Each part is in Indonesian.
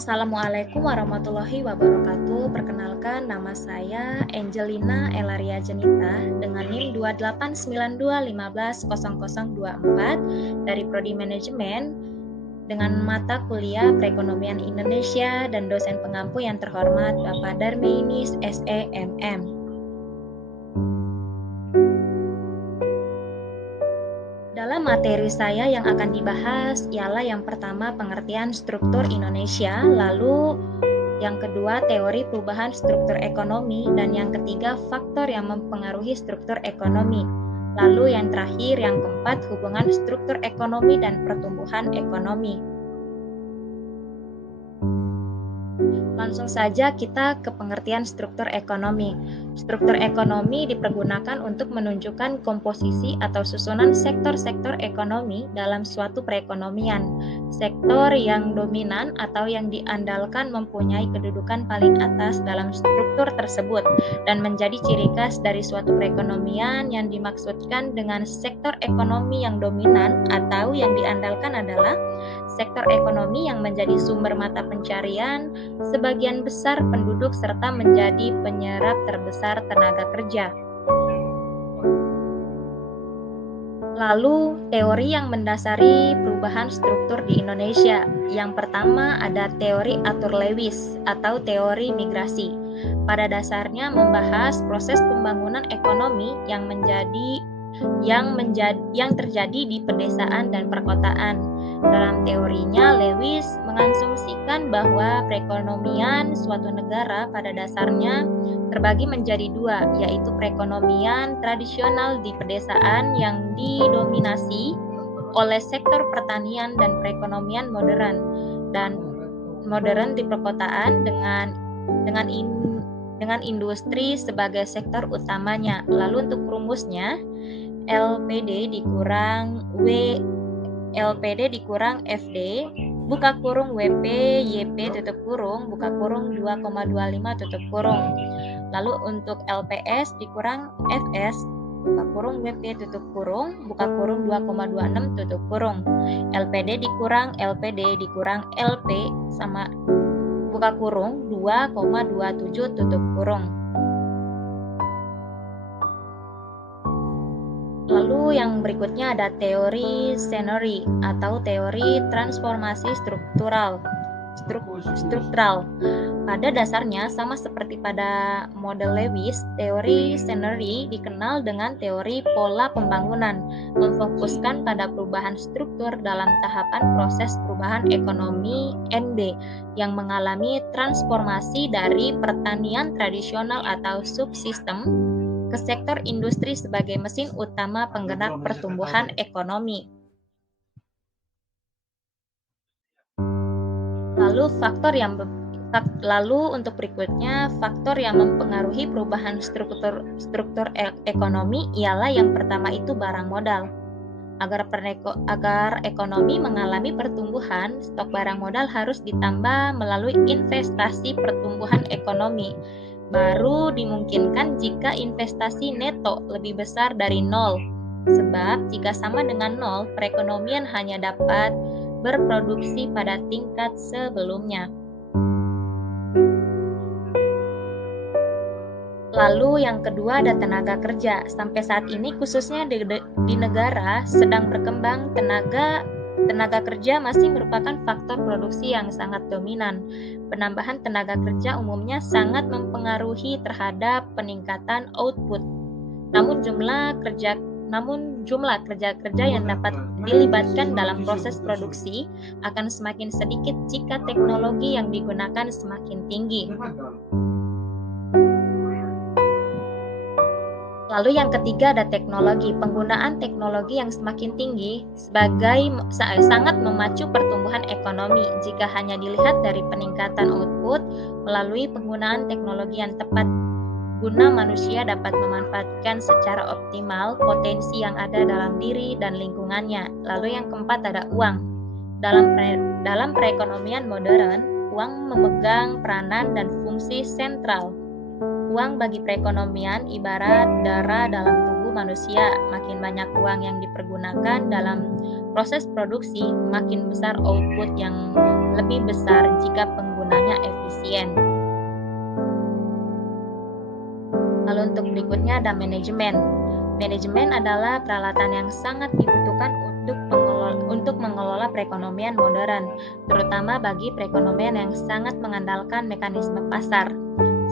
Assalamualaikum warahmatullahi wabarakatuh. Perkenalkan, nama saya Angelina Elaria Jenita dengan NIM 28921500024 dari Prodi Manajemen dengan mata kuliah Perekonomian Indonesia dan dosen pengampu yang terhormat Bapak Darmeinis SEMM. Dalam materi saya yang akan dibahas ialah yang pertama pengertian struktur Indonesia, lalu yang kedua teori perubahan struktur ekonomi, dan yang ketiga faktor yang mempengaruhi struktur ekonomi. Lalu yang terakhir, yang keempat, hubungan struktur ekonomi dan pertumbuhan ekonomi. Langsung saja kita ke pengertian struktur ekonomi. Struktur ekonomi dipergunakan untuk menunjukkan komposisi atau susunan sektor-sektor ekonomi dalam suatu perekonomian. Sektor yang dominan atau yang diandalkan mempunyai kedudukan paling atas dalam struktur tersebut dan menjadi ciri khas dari suatu perekonomian. Yang dimaksudkan dengan sektor ekonomi yang dominan atau yang diandalkan adalah sektor ekonomi yang menjadi sumber mata pencarian sebagian besar penduduk serta menjadi penyerap terbesar tenaga kerja. Lalu, teori yang mendasari perubahan struktur di Indonesia. Yang pertama ada teori Arthur-Lewis atau teori migrasi. Pada dasarnya membahas proses pembangunan ekonomi yang terjadi di pedesaan dan perkotaan. Dalam teorinya, Lewis mengasumsikan bahwa perekonomian suatu negara pada dasarnya terbagi menjadi dua, yaitu perekonomian tradisional di pedesaan yang didominasi oleh sektor pertanian dan perekonomian modern di perkotaan dengan industri sebagai sektor utamanya. Lalu untuk rumusnya, LPD dikurang FD buka kurung WP YP tutup kurung buka kurung 2,25 tutup kurung. Lalu untuk LPS dikurang FS buka kurung WP tutup kurung buka kurung 2,26 tutup kurung. LPD dikurang LPD dikurang LP sama buka kurung 2,27 tutup kurung. Lalu yang berikutnya ada teori Senory atau teori transformasi struktural. Pada dasarnya sama seperti pada model Lewis, teori Senory dikenal dengan teori pola pembangunan, memfokuskan pada perubahan struktur dalam tahapan proses perubahan ekonomi NB yang mengalami transformasi dari pertanian tradisional atau subsistem ke sektor industri sebagai mesin utama penggerak pertumbuhan ekonomi. Lalu untuk berikutnya, faktor yang mempengaruhi perubahan struktur ekonomi ialah yang pertama itu barang modal. Agar ekonomi mengalami pertumbuhan, stok barang modal harus ditambah melalui investasi pertumbuhan ekonomi. Baru dimungkinkan jika investasi neto lebih besar dari nol. Sebab jika sama dengan nol, perekonomian hanya dapat berproduksi pada tingkat sebelumnya. Lalu yang kedua ada tenaga kerja. Sampai saat ini khususnya di negara sedang berkembang, tenaga kerja masih merupakan faktor produksi yang sangat dominan. Penambahan tenaga kerja umumnya sangat mempengaruhi terhadap peningkatan output. Namun jumlah kerja yang dapat dilibatkan dalam proses produksi akan semakin sedikit jika teknologi yang digunakan semakin tinggi. Lalu yang ketiga ada teknologi. Penggunaan teknologi yang semakin tinggi sangat memacu pertumbuhan ekonomi jika hanya dilihat dari peningkatan output melalui penggunaan teknologi yang tepat guna manusia dapat memanfaatkan secara optimal potensi yang ada dalam diri dan lingkungannya. Lalu yang keempat ada uang. Dalam perekonomian modern, uang memegang peranan dan fungsi sentral. Uang bagi perekonomian ibarat darah dalam tubuh manusia. Makin banyak uang yang dipergunakan dalam proses produksi, makin besar output yang lebih besar jika penggunanya efisien. Lalu untuk berikutnya ada manajemen. Manajemen adalah peralatan yang sangat dibutuhkan untuk mengelola perekonomian modern, terutama bagi perekonomian yang sangat mengandalkan mekanisme pasar.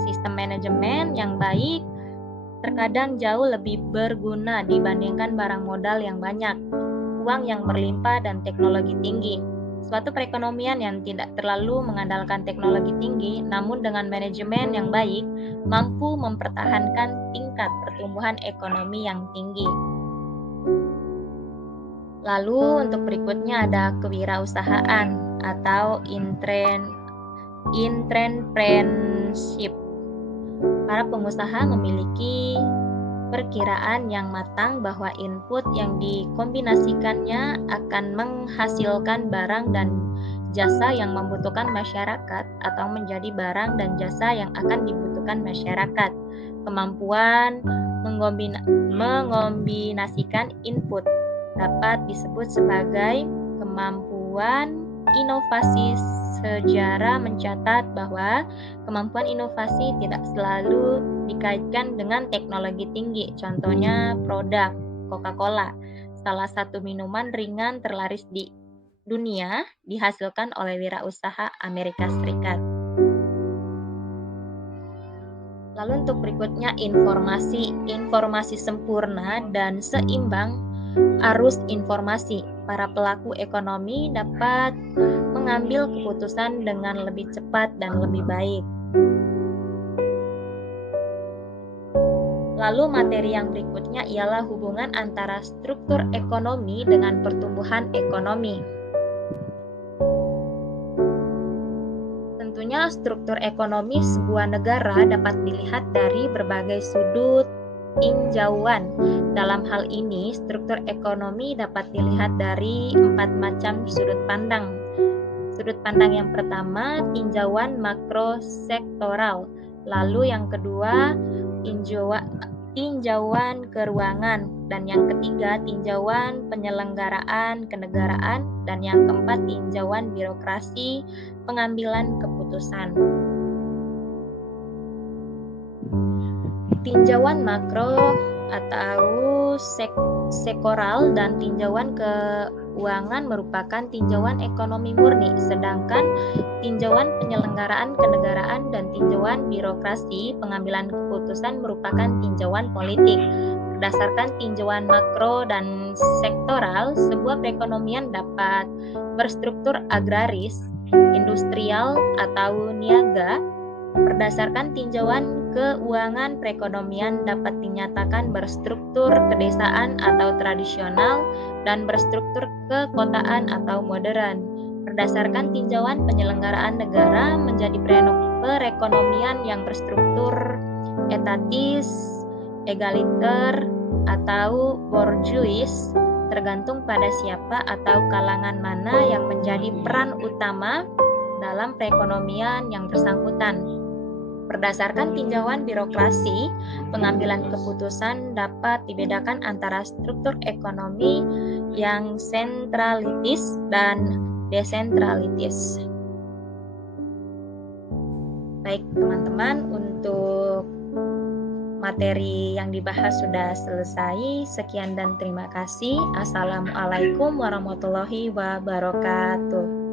Sistem manajemen yang baik terkadang jauh lebih berguna dibandingkan barang modal yang banyak, uang yang berlimpah, dan teknologi tinggi. Suatu perekonomian yang tidak terlalu mengandalkan teknologi tinggi, namun dengan manajemen yang baik, mampu mempertahankan tingkat pertumbuhan ekonomi yang tinggi. Lalu untuk berikutnya ada kewirausahaan atau entrepreneurship. Para pengusaha memiliki perkiraan yang matang bahwa input yang dikombinasikannya akan menghasilkan barang dan jasa yang membutuhkan masyarakat atau menjadi barang dan jasa yang akan dibutuhkan masyarakat. Kemampuan mengombinasikan input dapat disebut sebagai kemampuan inovasi. Sejarah mencatat bahwa kemampuan inovasi tidak selalu dikaitkan dengan teknologi tinggi. Contohnya produk Coca-Cola, salah satu minuman ringan terlaris di dunia, dihasilkan oleh wirausaha Amerika Serikat. Lalu untuk berikutnya informasi sempurna dan seimbang arus informasi. Para pelaku ekonomi dapat mengambil keputusan dengan lebih cepat dan lebih baik. Lalu materi yang berikutnya ialah hubungan antara struktur ekonomi dengan pertumbuhan ekonomi. Tentunya struktur ekonomi sebuah negara dapat dilihat dari berbagai sudut tinjauan. Dalam hal ini, struktur ekonomi dapat dilihat dari 4 macam sudut pandang. Sudut pandang yang pertama, tinjauan makrosektoral. Lalu yang kedua, tinjauan keuangan. Dan yang ketiga, tinjauan penyelenggaraan kenegaraan. Dan yang keempat, tinjauan birokrasi pengambilan keputusan. Tinjauan makro atau sektoral dan tinjauan keuangan merupakan tinjauan ekonomi murni, sedangkan tinjauan penyelenggaraan kenegaraan dan tinjauan birokrasi pengambilan keputusan merupakan tinjauan politik. Berdasarkan tinjauan makro dan sektoral, sebuah perekonomian dapat berstruktur agraris, industrial, atau niaga. Berdasarkan tinjauan keuangan, perekonomian dapat dinyatakan berstruktur pedesaan atau tradisional dan berstruktur kekotaan atau modern. Berdasarkan tinjauan penyelenggaraan negara, menjadi perekonomian yang berstruktur etatis, egaliter, atau bourgeois, tergantung pada siapa atau kalangan mana yang menjadi peran utama dalam perekonomian yang bersangkutan. Berdasarkan tinjauan birokrasi, pengambilan keputusan dapat dibedakan antara struktur ekonomi yang sentralitis dan desentralitis. Baik teman-teman, untuk materi yang dibahas sudah selesai. Sekian dan terima kasih. Assalamualaikum warahmatullahi wabarakatuh.